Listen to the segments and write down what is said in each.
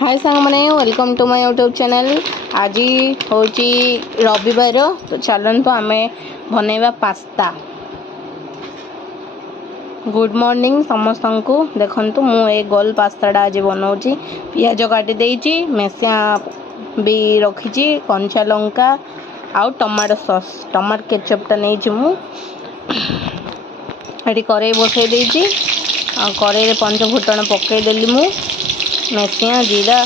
हाय सांग मैंने welcome to my YouTube channel. आज हूँ रविवार तो चलतु आम बनैबा पास्ता। गुड मॉर्निंग समस्त को। देखु मुझे गोल पास्ताटा आज बनाऊँगी। पियाज काटी देती मेसिया भी रखी कंचा लंका आउ टमाटो सॉस टमाटो केचपटा नहीं मुझे कड़े बसई देती कड़े पंच फुटण पकईदेली मु मेसिया जीरा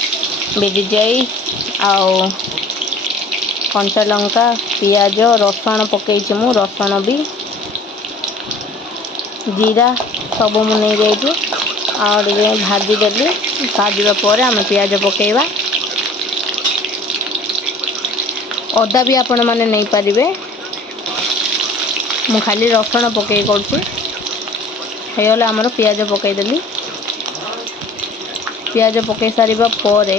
बिरी जाई आउ कंचा लंका पियाज रसुण पकई मु रसुण भी जीरा सब मु नहीं जाइए और भाजीदेली भाजवा आम पियाज पकेवा। अदा भी आपण मैंने नहीं पारे मु खाली रसुण पकई करगला आमर पियाज पकईदेली पियाज पकई सारिबा परे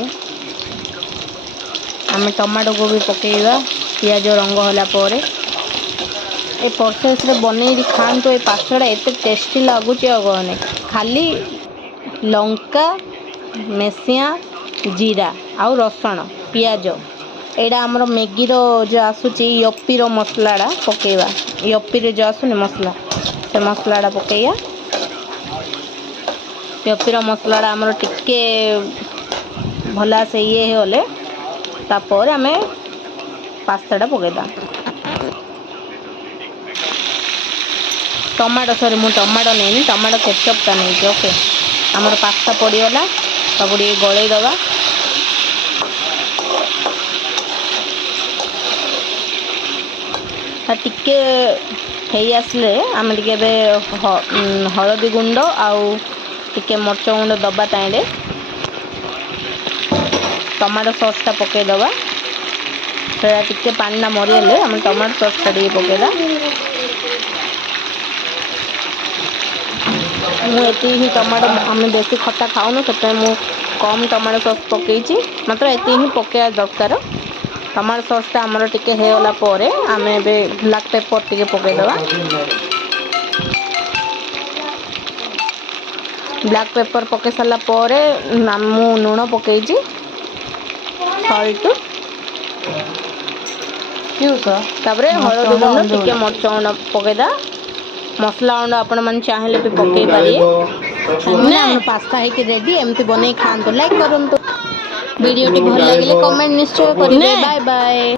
आम टमाटो को भी पकेवा पियाज रंग होला परे ए प्रोसेस रे बनै खातु। ये पास्ताटा एत टेस्टी लगुच कहने खाली लंका मेसिया जीरा आउ रसुण पियाज एटा आमर मैगी रो जो आसूची यप्पी रो मसलाटा पकेवा यप्पी रे जो आसुनी मसला से मसलाटा पकेया यप्पी रो मसलाटा आमर टिके भला से ये होले तापर आमे पास्ताटा पकेदा। टमाटो सॉरी मु टमाटो नहीं टमाटो केचपटा नहीं ओके आमर पास्ता पड़गला सब गले दबा टिके आसले आम टे हलदी गुंड आउ टिके मरच गुंड दबा ताइले टमाटो सॉसटा पकईदबा से टिके पानी मरीगले आम टमाटो सॉसटा टे पकईदा। मुझे ही टमाटो आम बेसी खट्टा खाऊनु से मु कम टमाटो सॉस पकई मात्र एति ही पकड़ा दरकार। टमाटो सॉसटा आमर टिके होगला परे आम ए ब्लैक पेपर टिके पकईदबा ब्लैक पेपर पकई सारा परे मु लुण पकई सल्ट तापर हलदी गुंड टिके मरच गुंड पकईदा मसला गुंड आपण मैंने चाहे भी पकई पारे। पास्ता है रेडी एमती बन खातु लाइक करूँ वीडियो भल लगे कमेंट निश्चय करेंगे। Bye bye.